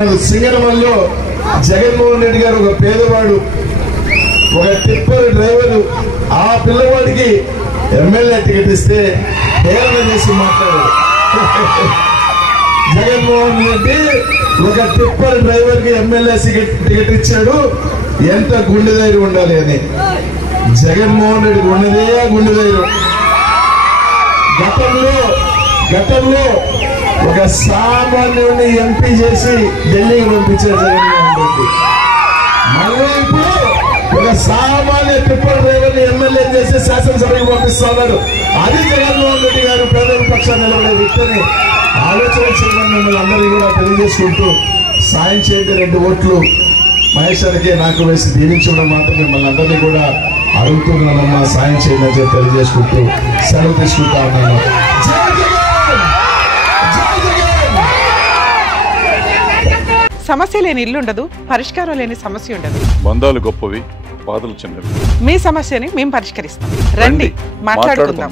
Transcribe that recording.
సింగనమల్లో జగన్మోహన్ రెడ్డి గారు ఒక పేదవాడు, ఒక టిప్పర్ డ్రైవరు, ఆ పిల్లవాడికి ఎమ్మెల్యే టికెట్ ఇస్తే హేళన చేసి మాట్లాడారు. జగన్మోహన్ రెడ్డి ఒక టిప్పర్ డ్రైవర్ కి ఎమ్మెల్యే టికెట్ ఇచ్చాడు, ఎంత గుండె ధైర్యం ఉండాలి అని. జగన్మోహన్ రెడ్డి ఉన్నదే గుండె ధైర్యం. గతంలో ఒక సామాన్యుడిని ఎంపీ చేసి ఢిల్లీకి పంపించారు జగన్మోహన్ రెడ్డి. మళ్ళీ ఇప్పుడు ఒక సామాన్య టిప్పర్ డ్రైవర్ ని ఎమ్మెల్యే చేసి శాసనసభకి పంపిస్తున్నారు. అది జగన్మోహన్ రెడ్డి గారు పేదల పక్షాన్ని నిలబడే వ్యక్తిని ఆలోచన చేయమని మిమ్మల్ని అందరినీ కూడా తెలియజేసుకుంటూ, సాయం చేయండి 2 ఓట్లు మహేశ్వరికి నాకు వేసి దీవించడం మాత్రం మిమ్మల్ని అందరినీ కూడా అడుగుతున్నానమ్మా, సాయం చేయండి అని చెప్పి తెలియజేసుకుంటూ సెలవు తీసుకుంటా ఉన్నాను. సమస్య లేని ఇల్లు ఉండదు, పరిష్కారం లేని సమస్య ఉండదు. బంధాలు గొప్పవి, బాధలు చిన్నవి. మీ సమస్యని మేము పరిష్కరిస్తాం. రండి మాట్లాడుకుందాం.